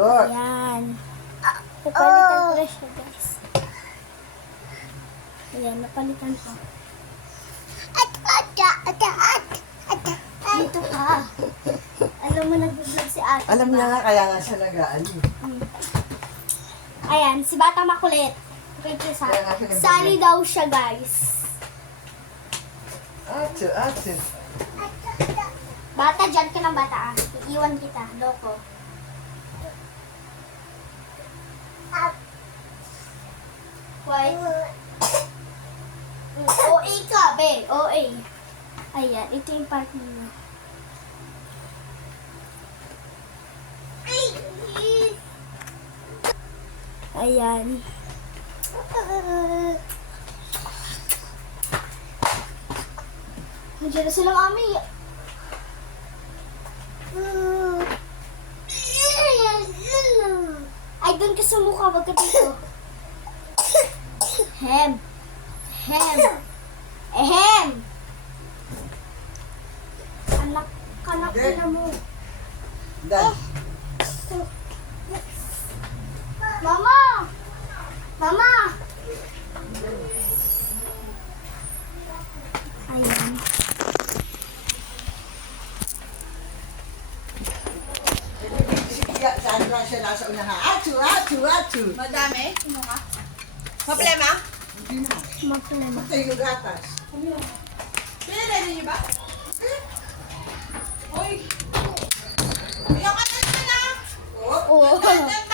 Look. Ayan. Napalitan ko na siya, guys. Ayan, napalitan ko. Dito ka. Alam mo, nag-vlog si ate. Alam niya nga, kaya nga siya nag-aali. Ayan, si Batang Makulit. Okay, Kaya nga siya nag-vlog. sali daw siya, guys. Ate. Bata, dyan ka ng bata. Iiwan kita, loko. Why? OA ka, be. OA. Ayan, ito yung part niya. Ayan. Nandiyan na silang ami. Ay, doon ka sa mukha. Wag ka dito. Hem. Ehem. Anak na mo. Dan. Mama! Mama! Ayan. Saan lang siya nasa unahan? Achu. Madami? Ano ka? Problema? Hindi na. Makulama. Patay yung gatas. Pinilay niyo ba? Uy! Ayaw ka na na! Oo. Dandan